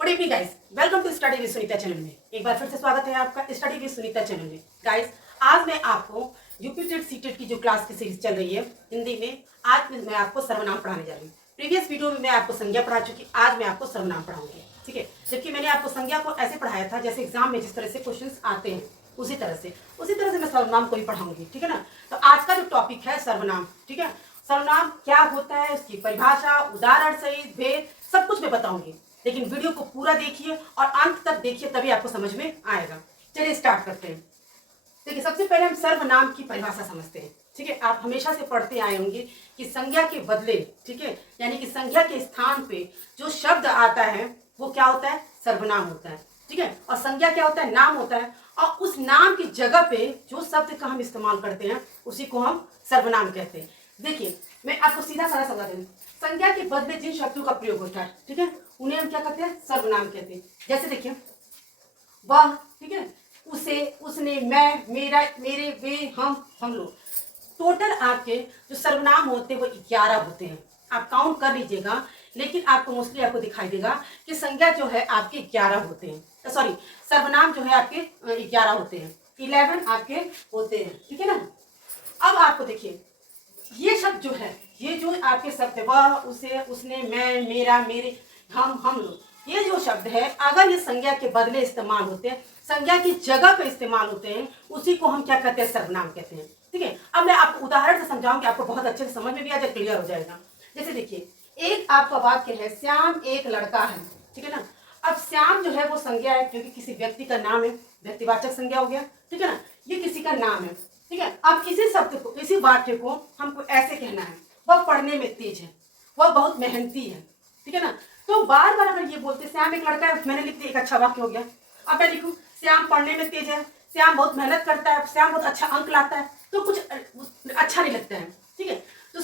Good evening guys, welcome to study with Sunita channel में। एक बार फिर से स्वागत है आपका स्टडी विद सुनीता चैनल में। गाइस, आज मैं आपको यूपीटेट सीटेट की जो क्लास की सीरीज चल रही है हिंदी में, आज मैं आपको सर्वनाम पढ़ाने जा रही हूँ। प्रीवियस वीडियो में मैं आपको संज्ञा पढ़ा चुकी, आज मैं आपको सर्वनाम पढ़ाऊंगी। ठीक है, जबकि मैंने आपको संज्ञा को ऐसे पढ़ाया था जैसे एग्जाम में जिस तरह से क्वेश्चन आते हैं उसी तरह से मैं सर्वनाम को भी पढ़ाऊंगी। ठीक है ना। तो आज का जो टॉपिक है सर्वनाम। ठीक है, सर्वनाम क्या होता है, उसकी परिभाषा, उदाहरण सहित भेद सब कुछ मैं बताऊंगी, लेकिन वीडियो को पूरा देखिए और अंत तक देखिए, तभी आपको समझ में आएगा। चलिए स्टार्ट करते हैं। देखिए, सबसे पहले हम सर्वनाम की परिभाषा समझते हैं। ठीक है, आप हमेशा से पढ़ते आए होंगे कि संज्ञा के बदले, ठीक है, यानी कि संज्ञा के स्थान पे जो शब्द आता है वो क्या होता है, सर्वनाम होता है। ठीक है, और संज्ञा क्या होता है, नाम होता है, और उस नाम की जगह पे जो शब्द का हम इस्तेमाल करते हैं उसी को हम सर्वनाम कहते हैं। देखिए, मैं आपको सीधा साधा समझा दूं, संज्ञा के बदले जिन शब्दों का प्रयोग होता है, ठीक है, उन्हें हम क्या कहते हैं, सर्वनाम कहते हैं। जैसे देखिए, वह, ठीक है, उसे, उसने, मैं, मेरा, मेरे, वे, हम लोग, टोटल आपके जो सर्वनाम होते हैं वो 11 होते हैं। आप काउंट कर लीजिएगा, लेकिन आपको मोस्टली आपको दिखाई देगा कि संज्ञा जो है आपके 11 होते हैं, सॉरी, सर्वनाम जो है आपके 11 होते हैं, 11 आपके होते हैं। ठीक है ना। अब आपको देखिए, ये शब्द जो है, ये जो आपके शब्द है, वह, उसे, उसने, मैं, मेरा, मेरे, हम लोग, ये जो शब्द है अगर ये संज्ञा के बदले इस्तेमाल होते हैं, संज्ञा की जगह पे इस्तेमाल होते हैं, उसी को हम क्या कहते हैं, सर्वनाम कहते हैं। ठीक है, अब मैं आपको उदाहरण से समझाऊंगी, आपको बहुत अच्छे से समझ में भी आ जाए, क्लियर हो जाएगा। जैसे देखिए, एक आपका वाक्य है, श्याम एक लड़का है। ठीक है ना। अब श्याम जो है वो संज्ञा है क्योंकि किसी व्यक्ति का नाम है, व्यक्तिवाचक संज्ञा हो गया। ठीक है ना, ये किसी का नाम है। ठीक है, अब इसी शब्द को, इसी वाक्य को हमको ऐसे कहना है, वह पढ़ने में तेज है, वह बहुत मेहनती है। ठीक है ना। तो बार बार अगर ये बोलते श्याम एक लड़का है, मैंने लिख दिया, एक अच्छा वाक्य हो गया। अब मैं लिखूं श्याम पढ़ने में तेज है, श्याम बहुत मेहनत करता है, श्याम बहुत अच्छा अंक लाता है, तो कुछ अच्छा नहीं लगता है। ठीक है, तो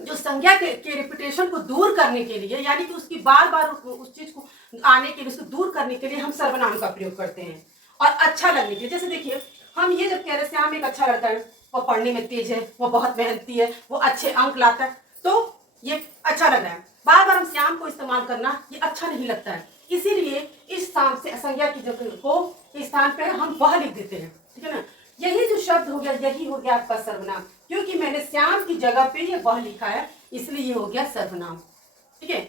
जो संज्ञा के रिपीटेशन को दूर करने के लिए, यानी कि उसकी बार बार उस चीज को आने के लिए, उसको दूर करने के लिए हम सर्वनाम का प्रयोग करते हैं, और अच्छा लगने के लिए। जैसे देखिए, हम ये जब कह रहे हैं श्याम एक अच्छा लड़का है, वो पढ़ने में तेज है, वो बहुत मेहनती है, वो अच्छे अंक लाता है, तो ये अच्छा लग रहा है। बार बार हम श्याम को इस्तेमाल करना ये अच्छा नहीं लगता है, इसीलिए इस स्थान से संज्ञा की जगह को इस स्थान पे हम वह लिख देते हैं। ठीक है ना। यही जो शब्द हो गया, यही हो गया आपका सर्वनाम, क्योंकि मैंने श्याम की जगह पे ये वह लिखा है, इसलिए ये हो गया सर्वनाम। ठीक है,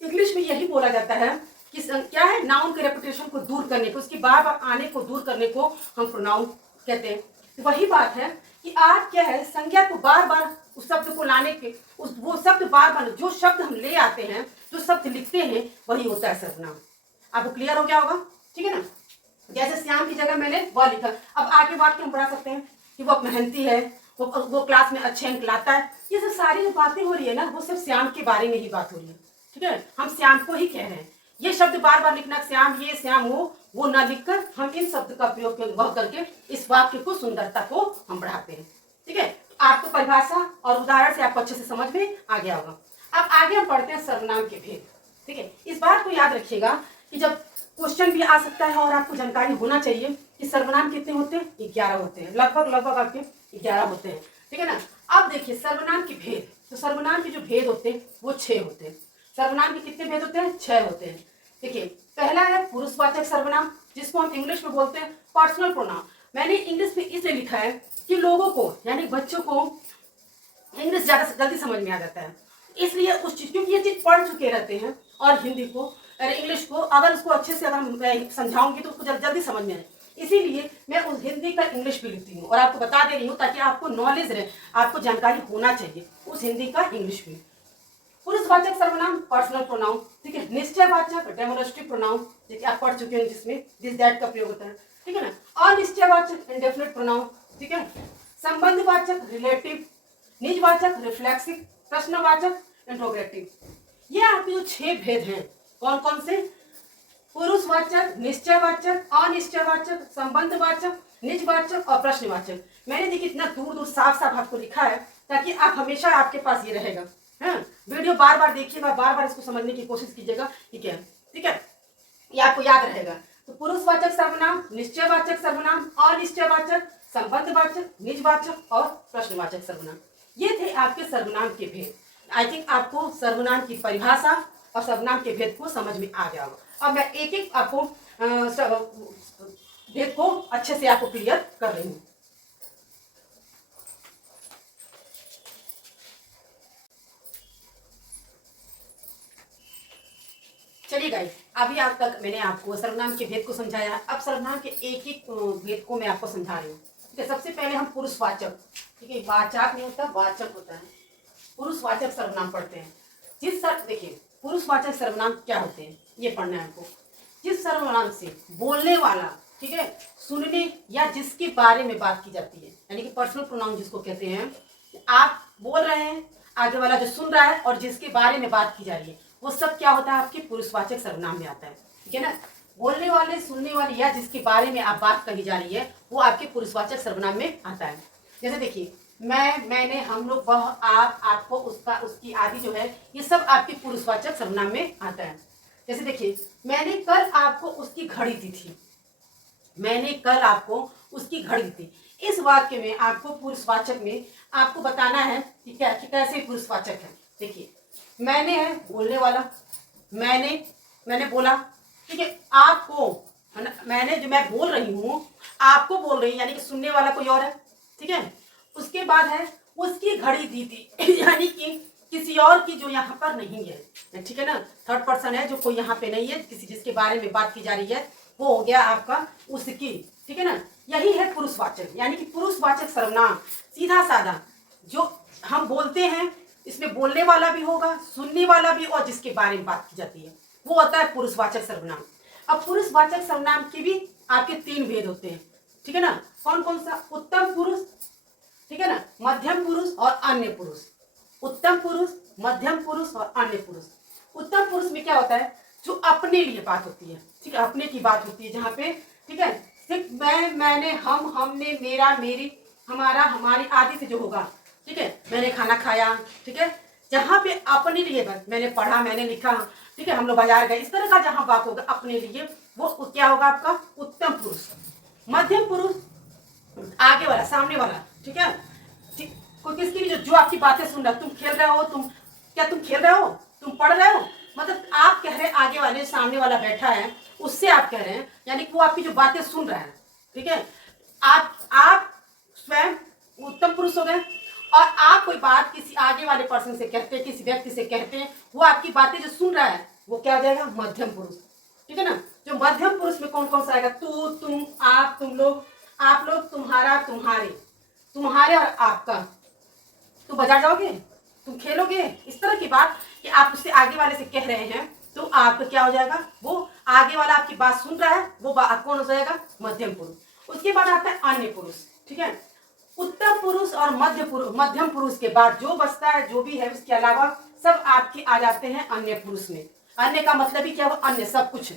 इंग्लिश में यही बोला जाता है कि क्या है, नाउन के रेपुटेशन को दूर करने को, उसकी बार बार आने को दूर करने को हम प्रोनाउन कहते हैं। तो वही बात है कि आप क्या है, संज्ञा को बार बार उस शब्द को लाने के, उस वो शब्द बार बार जो शब्द हम ले आते हैं, जो शब्द लिखते हैं, वही होता है सर्वनाम। आपको क्लियर हो गया होगा। ठीक है ना। जैसे श्याम की जगह मैंने वह लिखा, अब आगे बात हम बढ़ा सकते हैं कि वो मेहनती है, वो क्लास में अच्छे अंक लाता है। ये सब सारी जो बातें हो रही है ना, वो सिर्फ श्याम के बारे में ही बात हो रही है। ठीक है, हम श्याम को ही कह रहे हैं। ये शब्द बार बार लिखना, श्याम ये, श्याम वो ना लिखकर हम इन शब्द का प्रयोग वह करके इस वाक्य को, सुंदरता को हम बढ़ाते हैं। ठीक है, आपको परिभाषा और उदाहरण से आपको अच्छे से समझ में आ गया होगा। अब आगे हम पढ़ते हैं सर्वनाम के भेद। ठीक है, इस बात को याद रखिएगा कि जब क्वेश्चन भी आ सकता है और आपको जानकारी होना चाहिए कि सर्वनाम कितने होते हैं, 11 होते हैं, लगभग आपके 11 होते हैं। ठीक है ना। अब देखिए सर्वनाम के भेद, तो सर्वनाम के जो भेद होते हैं वो 6 होते हैं। सर्वनाम के कितने भेद होते हैं, 6 होते हैं। देखिए, पहला है पुरुषवाचक सर्वनाम, जिसको हम इंग्लिश में बोलते हैं पर्सनल प्रोनाउन। मैंने इंग्लिश में इसलिए लिखा है कि लोगों को, यानी बच्चों को इंग्लिश ज्यादा जल्दी समझ में आ जाता है, इसलिए उस चीज, क्योंकि ये चीज पढ़ चुके रहते हैं, और हिंदी को और इंग्लिश को अगर उसको अच्छे से अगर मैं समझाऊंगी तो उसको जल्दी समझ में आए, इसीलिए मैं उस हिंदी का इंग्लिश भी लिखती हूँ और आपको बता दे रही हूँ, ताकि आपको नॉलेज रहे, आपको जानकारी होना चाहिए उस हिंदी का इंग्लिश में। पुरुषवाचक सर्वनाम पर्सनल प्रोनाउन। ठीक है, निश्चयवाचक डेमोन्स्ट्रेटिव प्रोनाउन, देखिए आप पढ़ चुके हैं, जिसमें दिस दैट का प्रयोग होता है। ठीक है ना। अनिश्चयवाचक इंडेफिनिट प्रोनाउन। ठीक है, संबंधवाचक रिलेटिव, निजवाचक रिफ्लेक्सिव, प्रश्नवाचक इंट्रोगेटिव। ये आपके जो 6 भेद हैं, कौन कौन से, पुरुषवाचक, निश्चयवाचक, अनिश्चयवाचक, संबंधवाचक, निजवाचक और प्रश्नवाचक। मैंने देखिए इतना दूर दूर साफ साफ आपको लिखा है, ताकि आप हमेशा आपके पास ये रहेगा। हाँ, वीडियो बार बार देखिएगा, बार बार इसको समझने की कोशिश कीजिएगा। ठीक है, ठीक है, ये आपको याद रहेगा। तो पुरुषवाचक सर्वनाम, निश्चयवाचक सर्वनाम, अनिश्चयवाचक, संबंधवाचक, निजवाचक और प्रश्नवाचक सर्वनाम, ये थे आपके सर्वनाम के भेद। आई थिंक आपको सर्वनाम की परिभाषा और सर्वनाम के भेद को समझ में आ गया होगा। और मैं एक एक आपको भेद को अच्छे से आपको क्लियर कर रही हूँ। चलिए गाइस, अभी आज तक मैंने आपको सर्वनाम के भेद को समझाया। अब सर्वनाम के एक एक भेद को मैं आपको समझा रही हूँ। ठीक है, सबसे पहले हम पुरुषवाचक, ठीक है, वाचक नहीं होता, वाचक होता है। पुरुषवाचक सर्वनाम पढ़ते हैं। देखिए, पुरुषवाचक सर्वनाम क्या होते हैं ये पढ़ना है आपको। जिस सर्वनाम से बोलने वाला, ठीक है, सुनने या जिसके बारे में बात की जाती है, यानी कि पर्सनल प्रोनाउन जिसको कहते हैं। आप बोल रहे हैं, आगे वाला जो सुन रहा है और जिसके बारे में बात की जा रही है, वो सब क्या होता है, आपके पुरुषवाचक सर्वनाम में आता है। ठीक है ना, बोलने वाले, सुनने वाले या जिसके बारे में आप बात कही जा रही है, वो आपके पुरुषवाचक सर्वनाम में आता है। जैसे देखिए, मैं, मैंने, हम लोग, वह, आप, आपको, उसका, उसकी आदि जो है, ये सब आपके पुरुषवाचक सर्वनाम में आता है। जैसे देखिए, मैंने कल आपको उसकी घड़ी दी थी। मैंने कल आपको उसकी घड़ी दी थी। इस वाक्य में आपको पुरुषवाचक में आपको बताना है कि क्या, कि कैसे पुरुषवाचक है। देखिए, मैंने है बोलने वाला, मैंने बोला, ठीक है, आपको, है ना, मैंने जो मैं बोल रही हूँ, आपको बोल रही, यानी कि सुनने वाला कोई और है। ठीक है, उसके बाद है उसकी घड़ी दी थी यानी कि किसी और की जो यहाँ पर नहीं है। ठीक है ना, थर्ड पर्सन है जो कोई यहाँ पे नहीं है, किसी जिसके बारे में बात की जा रही है, वो हो गया आपका उसकी। ठीक है ना, यही है पुरुषवाचक, यानी कि पुरुषवाचक सर्वनाम सीधा साधा जो हम बोलते हैं, इसमें बोलने वाला भी होगा, सुनने वाला भी, और जिसके बारे में बात की जाती है, वो होता है पुरुषवाचक सर्वनाम। अब पुरुषवाचक सर्वनाम के भी आपके 3 भेद होते हैं। ठीक है ना, कौन कौन सा? उत्तम पुरुष, ठीक है ना, मध्यम पुरुष और अन्य पुरुष। उत्तम पुरुष, मध्यम पुरुष और अन्य पुरुष। उत्तम पुरुष में क्या होता है, जो अपने लिए बात होती है। ठीक है, अपने की बात होती है, जहाँ पे, ठीक है, सिर्फ मैं, मैंने, हम, हमने, मेरा, मेरी, हमारा, हमारी आदि से जो होगा। ठीक है, मैंने खाना खाया, ठीक है, जहाँ पे अपने लिए बात, मैंने पढ़ा, मैंने लिखा, ठीक है, हम लोग बाजार गए, इस तरह का जहाँ बात होगा अपने लिए, वो क्या होगा आपका उत्तम पुरुष। मध्यम पुरुष आगे वाला, सामने वाला, ठीक है, ठीक, कोई किसकी भी जो आपकी बातें सुन रहा है, तुम खेल रहे हो, तुम खेल रहे हो, तुम पढ़ रहे हो, मतलब आप कह रहे हैं, आगे वाले सामने वाला बैठा है उससे आप कह रहे हैं, यानी कि वो आपकी जो बातें सुन रहा है। ठीक है, आप स्वयं उत्तम पुरुष हो गए, और आप कोई बात किसी आगे वाले पर्सन से कहते हैं, किसी व्यक्ति से कहते हैं, वो आपकी बातें जो सुन रहा है, वो क्या हो जाएगा, मध्यम पुरुष। ठीक है ना, जो मध्यम पुरुष में कौन कौन सा आएगा, तू, तुम, आप, तुम लोग, आप लोग, तुम्हारा, तुम्हारे, तुम्हारे और आपका, तुम बाजार जाओगे, तुम खेलोगे, इस तरह की बात कि आप उससे आगे वाले से कह रहे हैं, तो आपका क्या हो जाएगा, वो आगे वाला आपकी बात सुन रहा है, वो कौन हो जाएगा, मध्यम पुरुष। उसके बाद आता है अन्य पुरुष। ठीक है, उत्तम पुरुष और मध्यम पुरुष के बाद जो बचता है, जो भी है उसके अलावा सब आपके आ जाते हैं अन्य पुरुष में। अन्य का मतलब ही क्या, वो अन्य सब कुछ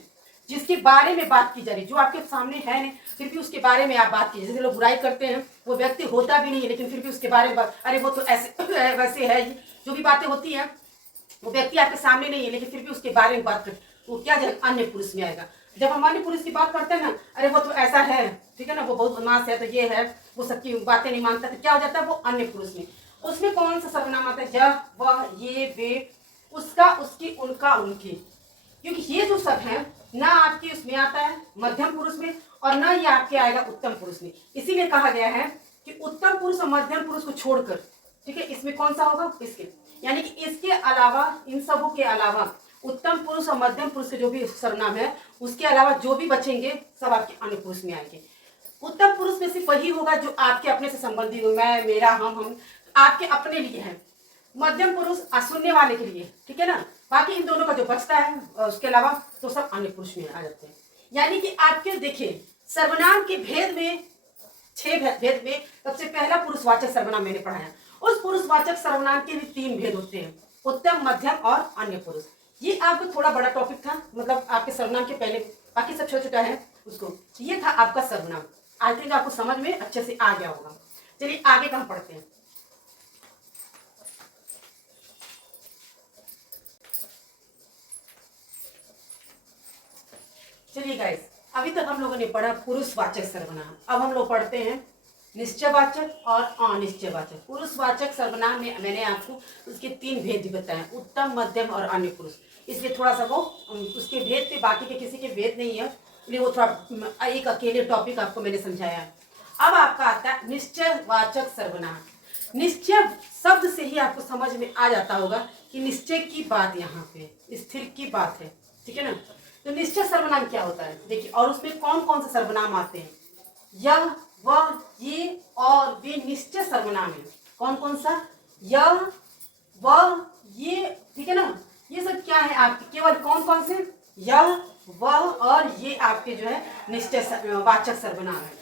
जिसके बारे में बात की जा रही, जो आपके सामने है नहीं, फिर भी उसके बारे में आप बात कीजिए। जैसे लोग बुराई करते हैं, वो व्यक्ति होता भी नहीं है, लेकिन फिर भी उसके बारे में अरे वो तो ऐसे वैसे है, जो भी बातें होती हैं, वो व्यक्ति आपके सामने नहीं है, लेकिन फिर भी उसके बारे में बात करते, वो क्या अन्य पुरुष में आएगा। जब हम अन्य पुरुष की बात करते हैं ना, अरे वो तो ऐसा है, ठीक है ना, वो बहुत बदमाश है, तो ये है, वो सबकी बातें नहीं मानता, तो क्या हो जाता है, वो अन्य पुरुष में। उसमें कौन सा सर्वनाम आता है, यह, वह, ये, वे, उसका, उसकी, उनका, उनकी, क्योंकि ये जो सब है ना आपके उसमें आता है मध्यम पुरुष में, और ना ये आपके आएगा उत्तम पुरुष में। इसीलिए कहा गया है कि उत्तम पुरुष और मध्यम पुरुष को छोड़कर, ठीक है, इसमें कौन सा होगा, इसके, यानी कि इसके अलावा, इन सबों के अलावा, उत्तम पुरुष और मध्यम पुरुष के जो भी सर्वनाम है, उसके अलावा जो भी बचेंगे सब आपके अन्य पुरुष में आएंगे। उत्तम पुरुष में सिर्फ वही होगा जो आपके अपने से संबंधित हो, मैं, मेरा, हम आपके अपने लिए है। मध्यम पुरुष सुनने वाले के लिए, ठीक है ना, बाकी इन दोनों का जो बचता है उसके अलावा तो सब अन्य पुरुष में आ जाते हैं। यानी कि आपके देखिए, सर्वनाम के भेद में 6 भेद में सबसे पहला पुरुषवाचक सर्वनाम मैंने पढ़ाया। उस पुरुषवाचक सर्वनाम के भी 3 भेद होते हैं, उत्तम, मध्यम और अन्य पुरुष। ये आपको थोड़ा बड़ा टॉपिक था, मतलब आपके सर्वनाम के पहले, बाकी सब छोटा छोटा है उसको। ये था आपका सर्वनाम। आई थिंक आपको समझ में अच्छे से आ गया होगा। चलिए आगे का हम पढ़ते हैं। चलिए गाइस, अभी तक हम लोगों ने पढ़ा पुरुषवाचक सर्वनाम। अब हम लोग पढ़ते हैं निश्चयवाचक और अनिश्चयवाचक। पुरुषवाचक सर्वनाम में मैंने आपको उसके 3 भेद बताए, उत्तम, मध्यम और अन्य पुरुष। इसलिए थोड़ा सा वो उसके भेद पे, बाकी के किसी के भेद नहीं है, इसलिए वो थोड़ा एक अकेले टॉपिक आपको मैंने समझाया है। अब आपका आता है निश्चयवाचक सर्वनाम। निश्चय शब्द से ही आपको समझ में आ जाता होगा कि निश्चय की बात, यहाँ पे स्थिर की बात है, ठीक है ना। तो निश्चय सर्वनाम क्या होता है देखिए, और उसमें कौन कौन से सर्वनाम आते हैं। यह, वह, ये और वे निश्चय सर्वनाम है। कौन कौन सा, यह, वह, ये, ठीक है ना। ये सब क्या है आपके, केवल कौन कौन से, यह, वह और ये आपके जो है निश्चय वाचक सर्वनाम है।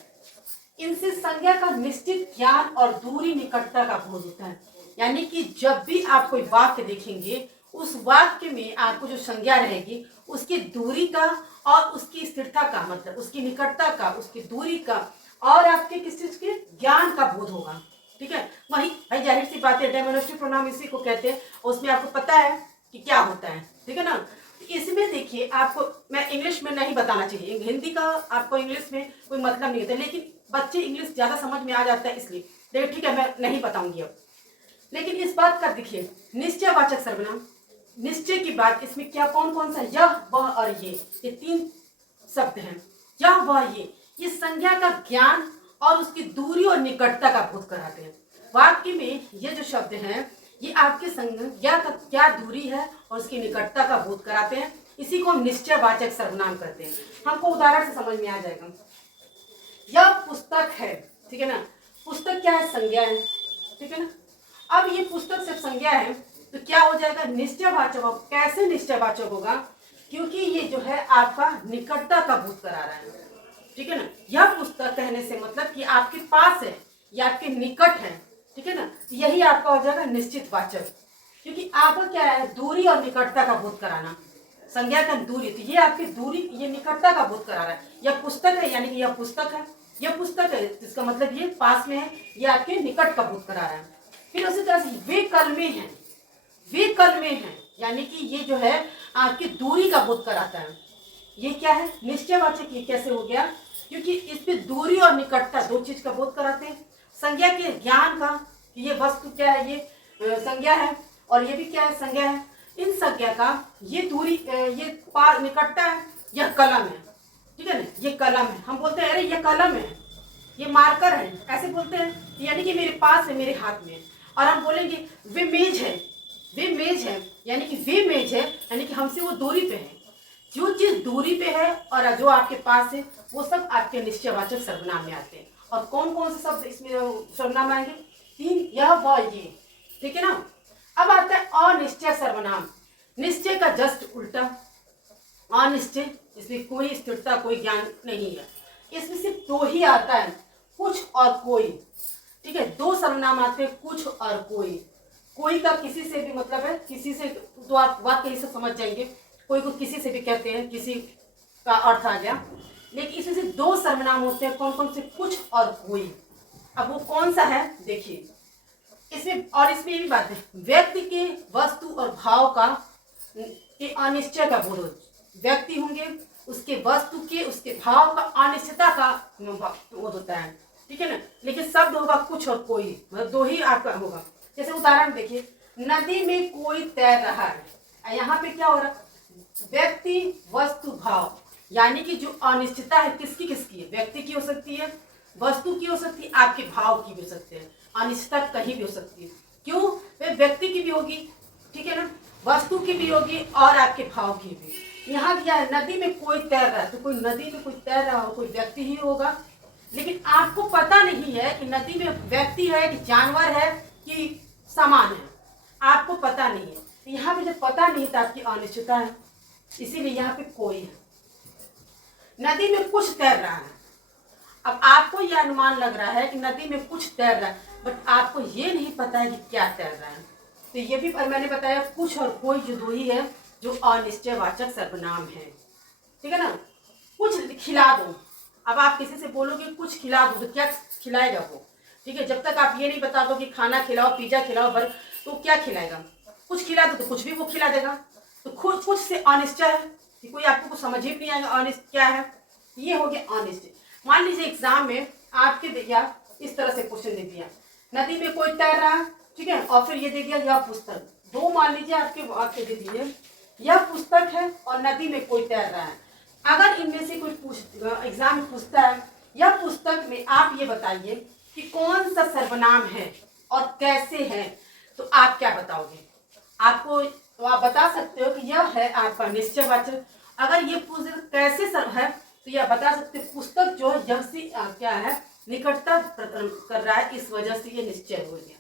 इनसे संज्ञा का निश्चित ज्ञान और दूरी निकटता का बोध होता है। यानी कि जब भी आप कोई वाक्य देखेंगे, उस वाक्य में आपको जो संज्ञा रहेगी उसकी दूरी का और उसकी स्थिरता का, मतलब उसकी निकटता का, उसकी दूरी का और आपके किस चीज के ज्ञान का बोध होगा, ठीक है। वही भाई जाहिर सी बात है, डेमोनेस्ट्रेटिव प्रोनाउन इसी को कहते हैं, उसमें आपको पता है कि क्या होता है, ठीक है ना। इसमें देखिए, आपको मैं इंग्लिश में नहीं बताना चाहिए, हिंदी का आपको इंग्लिश में कोई मतलब नहीं होता, लेकिन बच्चे इंग्लिश ज्यादा समझ में आ जाता है इसलिए, लेकिन ठीक है मैं नहीं बताऊंगी अब। लेकिन इस बात का देखिए, निश्चयवाचक सर्वनाम, निश्चय की बात, इसमें क्या कौन कौन सा, यह, वह और ये 3 शब्द हैं। यह, वह, ये संज्ञा का ज्ञान और उसकी दूरी और निकटता का बोध कराते हैं। वाक्य में ये जो शब्द हैं ये आपके संज्ञा का क्या दूरी है और उसकी निकटता का बोध कराते हैं। इसी को हम निश्चयवाचक सर्वनाम कहते हैं। हमको उदाहरण से समझ में आ जाएगा। यह पुस्तक है, ठीक है ना। पुस्तक क्या है, संज्ञा है, ठीक है ना। अब ये पुस्तक सिर्फ संज्ञा है तो क्या हो जाएगा, निश्चयवाचक। कैसे निश्चयवाचक होगा, क्योंकि ये जो है आपका निकटता का बोध करा रहा है, ठीक है ना। यह पुस्तक कहने से मतलब कि आपके पास है या आपके निकट है, ठीक है ना। यही आपका हो जाएगा निश्चित वाचक, क्योंकि आपका क्या है, दूरी और निकटता का बोध कराना, संज्ञा का दूरी, तो ये आपकी दूरी, ये निकटता का बोध करा रहा है। यह पुस्तक है यानी कि यह पुस्तक है, यह पुस्तक है इसका मतलब ये पास में है, ये आपके निकट का बोध करा रहा है। फिर उसी तरह से वे कल में हैं, वे कल में हैं यानी कि ये जो है आपकी दूरी का बोध कराता है। ये क्या है, निश्चयवाचक। ये कैसे हो गया, क्योंकि इस पे दूरी और निकटता 2 चीज का बोध कराते हैं। संज्ञा के ज्ञान का, कि ये वस्तु क्या है, ये संज्ञा है, और ये भी क्या है, संज्ञा है। इन संज्ञा का ये दूरी, ये निकटता है, यह कलम है, ठीक है ना। ये कलम है, हम बोलते हैं अरे ये कलम है, ये मार्कर है, ऐसे बोलते हैं, यानी कि मेरे पास है, मेरे हाथ में। और हम बोलेंगे वे मेज है, वे मेज है, यानी कि वे मेज है, यानी कि हमसे वो दूरी पे है। जो चीज दूरी पे है और जो आपके पास है वो सब आपके निश्चयवाचक सर्वनाम में आते हैं। और कौन कौन से शब्द इसमें सर्वनाम आएंगे, 3, यह, वह, ये, ठीक है ना। अब आता है अनिश्चय सर्वनाम। निश्चय का जस्ट उल्टा अनिश्चय, इसमें कोई स्थिरता, कोई ज्ञान नहीं है। इसमें सिर्फ 2 ही आता है, कुछ और कोई, ठीक है। 2 सर्वनाम आते हैं, कुछ और कोई। कोई का किसी से भी मतलब है, किसी से, तो आप वाक्य से समझ जाएंगे, कोई को किसी से भी कहते हैं, किसी का अर्थ आ गया। लेकिन इसमें से 2 सर्वनाम होते हैं, कौन कौन से, कुछ और कोई। अब वो कौन सा है देखिए इसमें, और इसमें ये भी बात है, व्यक्ति के, वस्तु और भाव का के अनिश्चय का बोध, व्यक्ति होंगे, उसके वस्तु के, उसके भाव का अनिश्चितता का बोध होता है, ठीक है ना। लेकिन शब्द होगा कुछ और कोई, मतलब 2 ही आपका होगा। जैसे उदाहरण देखिए, नदी में कोई तैर रहा है, यहाँ पे क्या हो रहा है, व्यक्ति, वस्तु, भाव, यानी कि जो अनिश्चितता है किसकी किसकी है, व्यक्ति की हो सकती है, वस्तु की हो सकती है, आपके भाव की भी हो सकती है। अनिश्चितता कहीं भी हो सकती है, क्यों, वे व्यक्ति की भी होगी, ठीक है ना, वस्तु की भी होगी और आपके भाव की भी। यहाँ क्या है, नदी में कोई तैर रहा है, तो कोई नदी में कोई तैर रहा हो, कोई व्यक्ति ही होगा। लेकिन आपको पता नहीं है कि नदी में व्यक्ति है कि जानवर है कि सामान है, आपको पता नहीं है। तो यहाँ पे जब पता नहीं तो आपकी अनिश्चितता है, इसीलिए यहाँ पे कोई है। नदी में कुछ तैर रहा है, अब आपको यह अनुमान लग रहा है कि नदी में कुछ तैर रहा है, बट आपको ये नहीं पता है कि क्या तैर रहा है। तो ये भी मैंने बताया, कुछ और कोई जो 2 ही है जो अनिश्चयवाचक सर्वनाम है, ठीक है ना। कुछ खिला दो, अब आप किसी से बोलोगे कुछ खिला दो, तो क्या खिलाएगा वो, ठीक है। जब तक आप ये नहीं बता दो कि खाना खिलाओ, पिज्जा खिलाओ, बर्गर, तो क्या खिलाएगा, कुछ खिला दो तो कुछ भी वो खिला देगा। तो कुछ से अनिश्चय है कि कोई आपको कुछ समझ ही नहीं आएगा, अनिश्चय क्या है, ये हो गया अनिश्चय। मान लीजिए एग्जाम में आपके भैया इस तरह से क्वेश्चन दे दिया, नदी में कोई तैर रहा है, ठीक है, और फिर ये दे दिया यह पुस्तक, दो मान लीजिए आपके वाक्य दे दिए, यह पुस्तक है और नदी में कोई तैर रहा है। अगर इनमें से कोई एग्जाम में पूछता है यह पुस्तक में आप ये बताइए कि कौन सा सर्वनाम है और कैसे है, तो आप क्या बताओगे? आपको तो आप बता सकते हो कि यह है आपका निश्चयवाचक। अगर ये पूछ कैसे है तो यह बता सकते पुस्तक जो है यह से क्या है निकटता कर रहा है, इस वजह से ये निश्चय हो गया।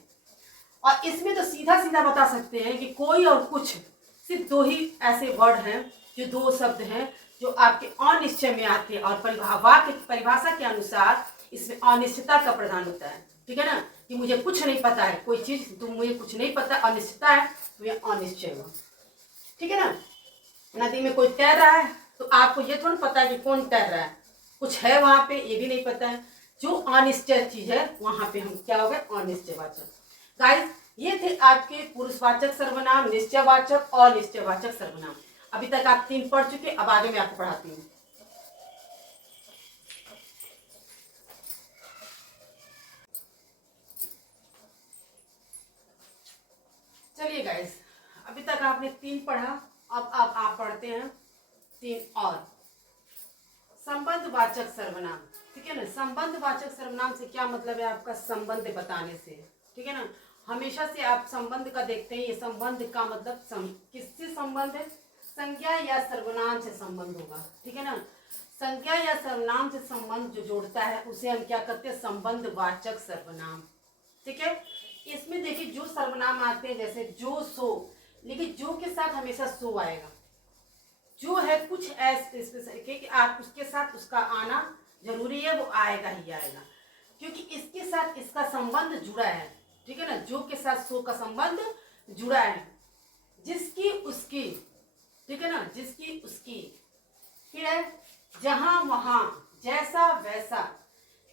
और इसमें तो सीधा सीधा बता सकते हैं कि कोई और कुछ, सिर्फ दो ही ऐसे वर्ड हैं जो दो शब्द हैं जो आपके अनिश्चय में आते हैं और वाक्य की परिभाषा के अनुसार इसमें अनिश्चितता का प्रधान होता है, ठीक है ना, कि मुझे कुछ नहीं पता है, कोई चीज तुम मुझे कुछ नहीं पता, अनिश्चितता है तो यह अनिश्चय हुआ, ठीक है ना। नदी में कोई तैर रहा है तो आपको ये थोड़ा पता है कि कौन तैर रहा है, कुछ है वहां पे ये भी नहीं पता है, जो अनिश्चय चीज है वहां पे हम क्या हो गए अनिश्चयवाचक। गाइस ये थे आपके पुरुषवाचक सर्वनाम, निश्चयवाचक और अनिश्चयवाचक सर्वनाम। अभी तक आप 3 पढ़ चुके, अब आगे मैं आपको पढ़ाती हूँ। चलिए गाइस, अभी तक आपने 3 पढ़ा, अब आप पढ़ते हैं 3 और। संबंधवाचक सर्वनाम, ठीक है ना। संबंधवाचक सर्वनाम से क्या मतलब है? आपका संबंध बताने से, ठीक है ना। हमेशा से आप संबंध का देखते हैं, ये संबंध का मतलब किससे संबंध है? संज्ञा या सर्वनाम से संबंध होगा, ठीक है ना। संज्ञा या सर्वनाम से संबंध जो जोड़ता है उसे हम क्या कहते हैं? संबंधवाचक सर्वनाम, ठीक है। इसमें देखिए जो सर्वनाम आते हैं जैसे जो सो, लेकिन जो के साथ हमेशा सो आएगा। जो है कुछ ऐसे कि आप उसके साथ उसका आना जरूरी है, वो आएगा ही आएगा, क्योंकि इसके साथ इसका संबंध जुड़ा है, ठीक है ना। जो के साथ सो का संबंध जुड़ा है, जिसकी उसकी, ठीक है ना, जिसकी उसकी, फिर है जहां वहां, जैसा वैसा।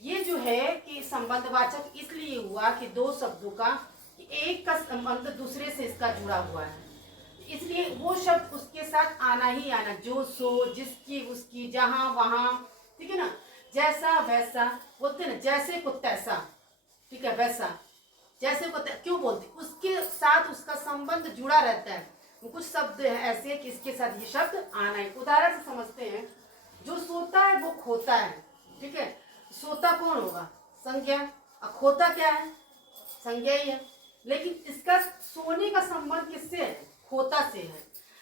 ये जो है कि संबंधवाचक इसलिए हुआ कि दो शब्दों का, कि एक का संबंध दूसरे से इसका जुड़ा हुआ है, इसलिए वो शब्द उसके साथ आना ही आना। जो सो, जिसकी उसकी, जहां वहां, ठीक है ना, जैसा वैसा बोलते हैं ना, जैसे को तैसा, ठीक है, वैसा जैसे को क्यों बोलते, उसके साथ उसका संबंध जुड़ा रहता है। कुछ शब्द ऐसे कि इसके साथ ये शब्द आना है। उदाहरण से समझते हैं, जो सोता है वो खोता है, ठीक है। सोता कौन होगा? संज्ञा। और खोता क्या है? संज्ञा ही है, लेकिन इसका सोने का संबंध किससे है? खोता से है,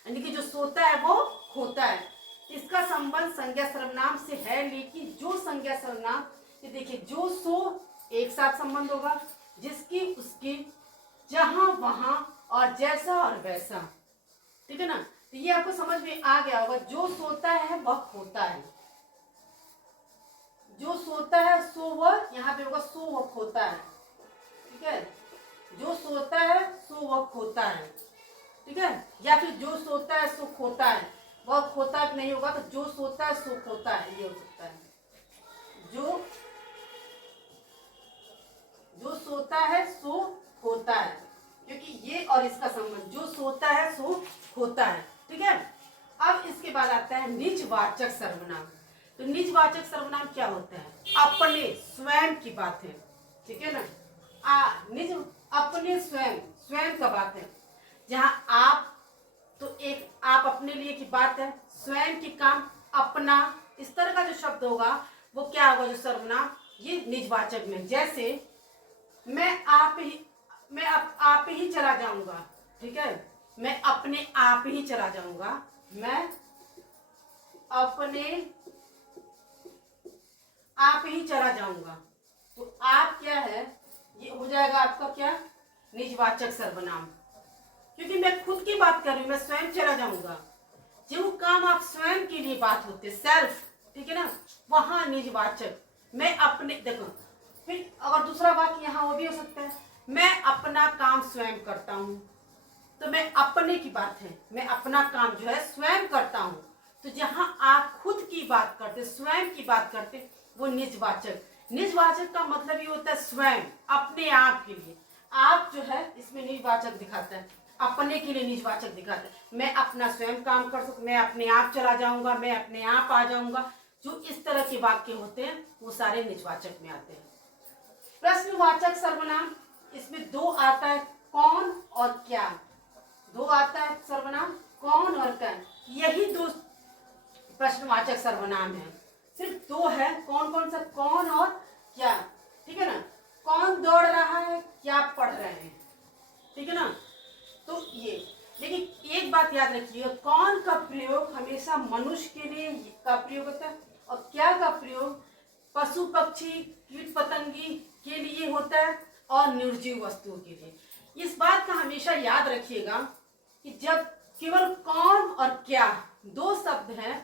यानी कि जो सोता है वो खोता है, इसका संबंध संज्ञा सर्वनाम से है। लेकिन जो संज्ञा सर्वनाम, ये देखिए जो सो एक साथ संबंध होगा, जिसकी उसकी, जहां वहां और जैसा और वैसा, ठीक है ना। तो ये आपको समझ में आ गया होगा। जो सोता है वह खोता है, जो सोता है सो वह, यहाँ पे होगा सो वह खोता है, ठीक है। जो सोता है सो वह खोता है, ठीक है। या फिर जो सोता है सो खोता है, वह खोता नहीं होगा तो जो सोता है सो खोता है, ये हो सकता है। जो सोता है सो खोता है, क्योंकि ये और इसका संबंध, जो सोता है सो खोता है, ठीक है। अब इसके बाद आता है निजवाचक सर्वनाम। तो निजवाचक सर्वनाम क्या होता है? अपने स्वयं की बात है, ठीक है ना। निज अपने स्वयं, स्वयं का बात है, जहां आप, तो एक आप अपने लिए की बात है, स्वयं की काम, अपना, इस तरह का जो शब्द होगा वो क्या होगा? जो सर्वनाम, ये निजवाचक में। जैसे मैं आप ही चला जाऊंगा, ठीक है। मैं अपने आप ही चला जाऊंगा, मैं अपने आप ही चला जाऊंगा। तो आप क्या है? ये हो जाएगा आपका क्या? निजवाचक सर्वनाम, क्योंकि मैं खुद की बात कर रही हूँ, मैं स्वयं चला जाऊंगा। जो काम आप स्वयं के लिए बात होते, सेल्फ, ठीक है ना, वहां निजवाचक। मैं अपने, देखो फिर अगर दूसरा वाक्य यहाँ वो भी हो सकता है, मैं अपना काम स्वयं करता हूँ, तो मैं अपने की बात है, मैं अपना काम जो है स्वयं करता हूँ। तो जहां आप खुद की बात करते, स्वयं की बात करते, वो निजवाचक। निजवाचक का मतलब ये होता है स्वयं, अपने आप के लिए। आप जो है इसमें निजवाचक दिखाता है, अपने के लिए निजवाचक दिखाता है। मैं अपना स्वयं काम कर सकूं, मैं अपने आप चला जाऊंगा, मैं अपने आप आ जाऊंगा। जो इस तरह के वाक्य होते हैं वो सारे निजवाचक में आते हैं। प्रश्नवाचक सर्वनाम, इसमें दो आता है, कौन और क्या। दो आता है सर्वनाम, कौन और क्या, यही दो प्रश्नवाचक सर्वनाम है। सिर्फ दो है, कौन कौन सा, कौन और क्या। ठीक है ना, कौन दौड़ रहा है, क्या पढ़ रहे हैं। ठीक है ना, तो ये, लेकिन एक बात याद रखिए, कौन का प्रयोग हमेशा मनुष्य के लिए का प्रयोग होता है और क्या का प्रयोग पशु पक्षी कीट पतंगी के लिए होता है और निर्जीव वस्तुओं के लिए। इस बात का हमेशा याद रखिएगा कि जब केवल कौन और क्या दो शब्द हैं,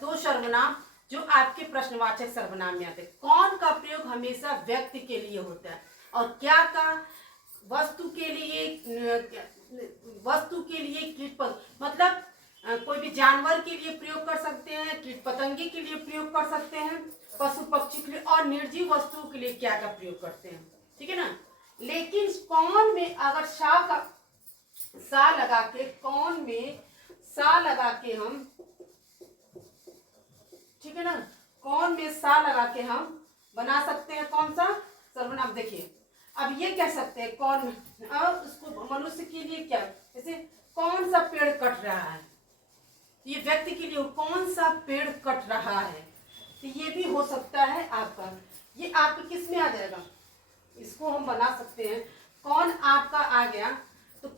दो सर्वनाम जो आपके प्रश्नवाचक सर्वनाम में आते हैं। कौन का प्रयोग हमेशा व्यक्ति के लिए होता है और क्या का वस्तु के लिए, वस्तु के लिए कीट मतलब कोई भी जानवर के लिए प्रयोग कर सकते हैं, कीट पतंगे के लिए प्रयोग कर सकते हैं, पशु पक्षी के लिए, और निर्जीव वस्तुओं के लिए क्या का प्रयोग करते हैं। ठीक है ना, लेकिन कौन में अगर सा लगा के, कौन में सा लगा के हम, ठीक है ना, कौन में सा लगा के हम बना सकते हैं कौन सा सर्वनाम। देखिए अब ये कह सकते हैं कौन, अब उसको मनुष्य के लिए क्या, जैसे कौन सा पेड़ कट रहा है, ये व्यक्ति के लिए कौन सा पेड़ कट रहा है, तो ये भी हो सकता है आपका। ये आपके किस में आ जाएगा, इसको हम बना सकते हैं, कौन आपका आ गया तो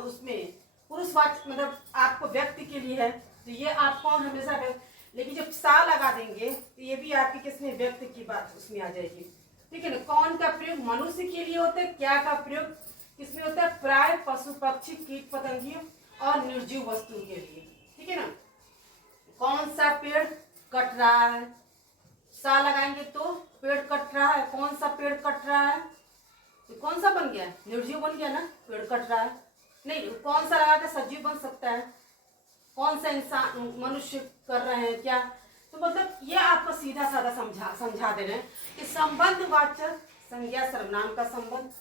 उसमें पुरुषवाचक मतलब आपको व्यक्ति के लिए है, तो ये आप कौन हमेशा है। लेकिन जब सा लगा देंगे तो ये भी आपके किसमें, व्यक्ति की बात उसमें आ जाएगी। ठीक है ना, कौन का प्रयोग मनुष्य के लिए होता है, क्या का प्रयोग किसमें होता है, प्राय पशु पक्षी कीट पतंगियों और निर्जीव वस्तु के लिए। ठीक है ना, कौन सा पेड़ कट रहा है, सा लगाएंगे तो पेड़ कट रहा है, कौन सा पेड़ कट रहा है, तो कौन सा बन गया, निर्जीव बन गया ना, पेड़ कट रहा है। नहीं, कौन सा लगा के सजीव बन सकता है, कौन सा इंसान मनुष्य कर रहे हैं क्या। तो मतलब ये आपको सीधा साधा समझा दे रहे हैं कि संबंधवाचक संज्ञा सर्वनाम का संबंध,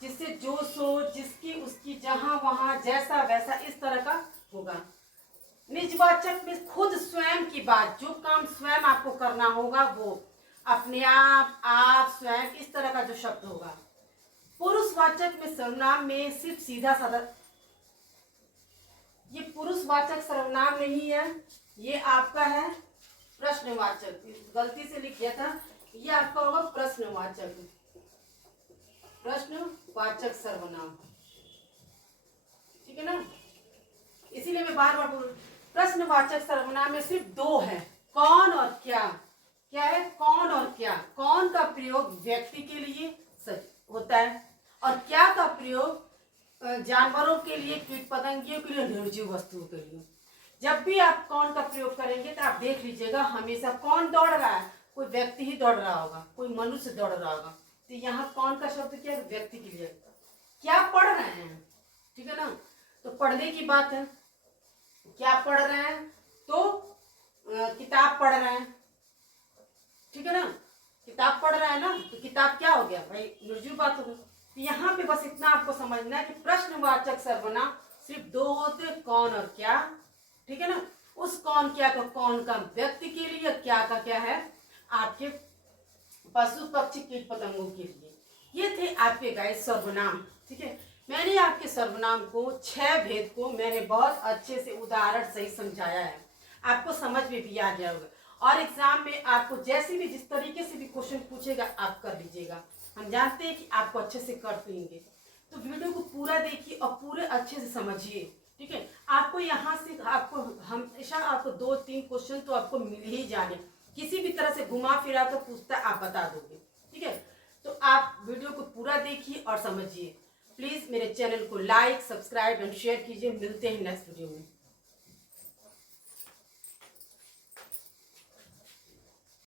जिससे जो सो, जिसकी उसकी, जहां वहां, जैसा वैसा, इस तरह का होगा। निजवाचक में खुद स्वयं की बात, जो काम स्वयं आपको करना होगा वो, अपने आप स्वयं, इस तरह का जो शब्द होगा। पुरुषवाचक में सर्वनाम में सिर्फ सीधा साधा, ये पुरुषवाचक सर्वनाम नहीं है, ये आपका है प्रश्नवाचक, गलती से लिख दिया था, ये आपका होगा प्रश्नवाचक, प्रश्नवाचक सर्वनाम। ठीक है ना, इसीलिए मैं बार बार बोल, प्रश्नवाचक सर्वनाम में सिर्फ दो है, कौन और क्या। क्या है, कौन और क्या। कौन का प्रयोग व्यक्ति के लिए होता है और क्या का प्रयोग जानवरों के लिए, कीट पतंगियों के लिए, निर्जीव वस्तुओं के लिए। जब भी आप कौन का प्रयोग करेंगे तो आप देख लीजिएगा हमेशा कौन दौड़ रहा है, कोई व्यक्ति ही दौड़ रहा होगा, कोई मनुष्य दौड़ रहा होगा। तो यहाँ कौन का शब्द क्या है, व्यक्ति के लिए। क्या पढ़ रहे हैं, ठीक है ना, तो पढ़ने की बात है, क्या पढ़ रहे हैं, तो किताब पढ़ रहे हैं। ठीक है ना, किताब पढ़ रहा है ना, तो किताब क्या हो गया भाई, निर्जीव बात हो गई। तो यहाँ पे बस इतना आपको समझना है कि प्रश्नवाचक सर्वनाम सिर्फ दो होते, कौन और क्या। ठीक है ना, उस कौन क्या का, कौन का व्यक्ति के लिए, क्या का क्या है आपके पशु पक्षी कीट पतंगों के लिए। ये थे आपके गाइस सर्वनाम। ठीक है, मैंने आपके सर्वनाम को 6 भेद को मैंने बहुत अच्छे से उदाहरण सही समझाया है, आपको समझ में भी आ गया होगा। और एग्जाम में आपको जैसे भी जिस तरीके से भी क्वेश्चन पूछेगा आप कर लीजिएगा, हम जानते हैं कि आपको अच्छे से कर देंगे। तो वीडियो को पूरा देखिए और पूरे अच्छे से समझिए। ठीक है, आपको यहाँ से आपको हमेशा आपको 2-3 क्वेश्चन तो आपको मिल ही जाने, किसी भी तरह से घुमा फिरा कर पूछता आप बता दोगे। ठीक है, तो आप वीडियो को पूरा देखिए और समझिए। प्लीज मेरे चैनल को लाइक, सब्सक्राइब एंड शेयर कीजिए। मिलते हैं नेक्स्ट वीडियो में।